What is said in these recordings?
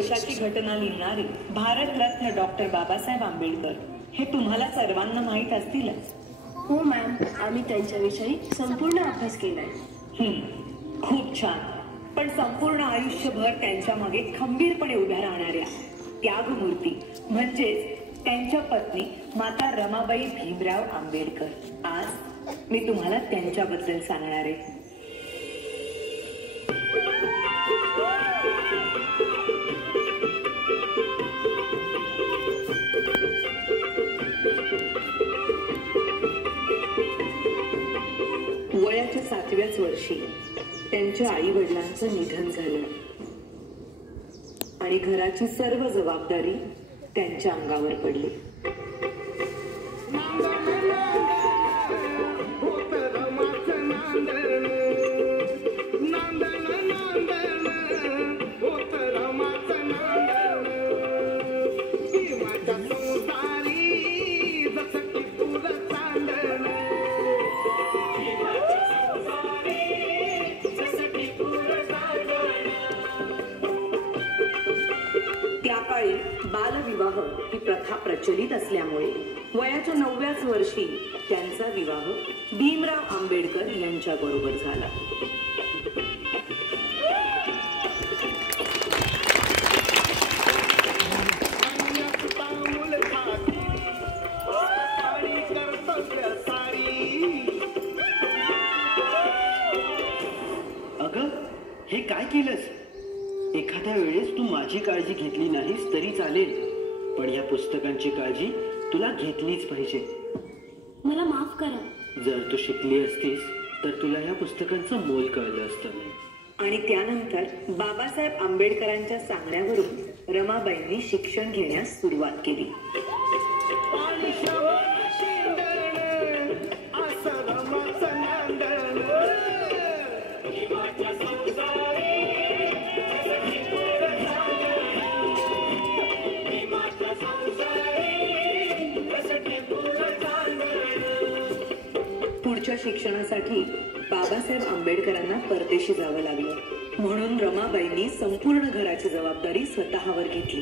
देशाची घटना लिहिणारे भारतरत्न डॉक्टर बाबासाहेब आंबेडकर हे तुम्हाला सर्वांना माहीत असतीलच. हो मॅम, आम्ही त्यांच्याविषयी संपूर्ण अभ्यास केलाय. खूप छान. पण संपूर्ण आयुष्यभर त्यांच्या मागे खंबीरपणे उभ्या राहणाऱ्या त्यागमूर्ती म्हणजेच त्यांच्या पत्नी माता रमाबाई भीमराव आंबेडकर, आज मी तुम्हाला त्यांच्याबद्दल सांगणार आहे. वयाच्या 7व्याच वर्षी त्यांच्या आई वडिलांचं निधन झालं आणि घराची सर्व जबाबदारी त्यांच्या अंगावर पडली. बालविवाह ही प्रथा प्रचलित असल्यामुळे वयाच्या 9व्याच वर्षी त्यांचा विवाह भीमराव आंबेडकर यांच्या बरोबर झाला. अगं, हे काय केलंस? एखाद्या वेळेस तू माझी काळजी घेतली नाहीस तरी चालेल, पण या पुस्तकांची काळजी तुला घेतलीच पाहिजे. मला माफ करा. जर तू शिकली असतीस तर तुला या पुस्तकांचं मोल कळलं असतं. आणि त्यानंतर बाबासाहेब आंबेडकरांच्या सांगण्यावरून रमाबाईंनी शिक्षण घेण्यास सुरुवात केली. पुढच्या शिक्षणासाठी बाबासाहेब आंबेडकरांना परदेशी जावं लागलं, म्हणून रमाबाईंनी संपूर्ण घराची जबाबदारी स्वतःवर घेतली.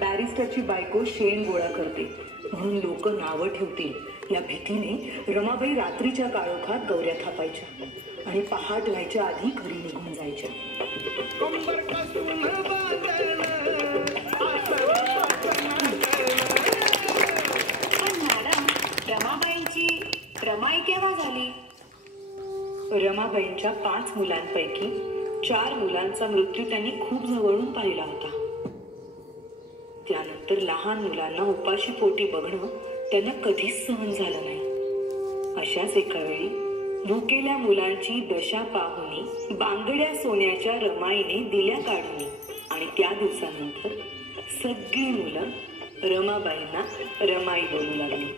बॅरिस्टरची बायको शेण गोळा करते म्हणून लोक नावं ठेवतील या भीतीने रमाबाई रात्रीच्या काळोखात गौऱ्या थापायच्या आणि पहाट व्हायच्या आधी घरी निघून जायच्या. मॅडम, रमाबाईंची रमाई केव्हा झाली? रमाबाईंच्या 5 मुलांपैकी 4 मुलांचा मृत्यू त्यांनी खूप जवळून पाहिला होता. त्यानंतर लहान मुलांना उपाशी पोटी बघणं त्यांना कधीच सहन झालं नाही. अशाच एका वेळी भुकेल्या मुलांची दशा पाहुनी बांगड्या सोन्याच्या रमाईने दिल्या काढून आणि त्या दिवसानंतर सगळी मुलं रमाबाईंना रमाई बोलू लागली.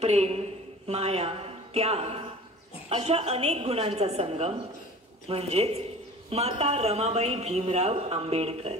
प्रेम, माया, त्याग अशा अनेक गुणांचा संगम म्हणजेच माता रमाबाई भीमराव आंबेडकर.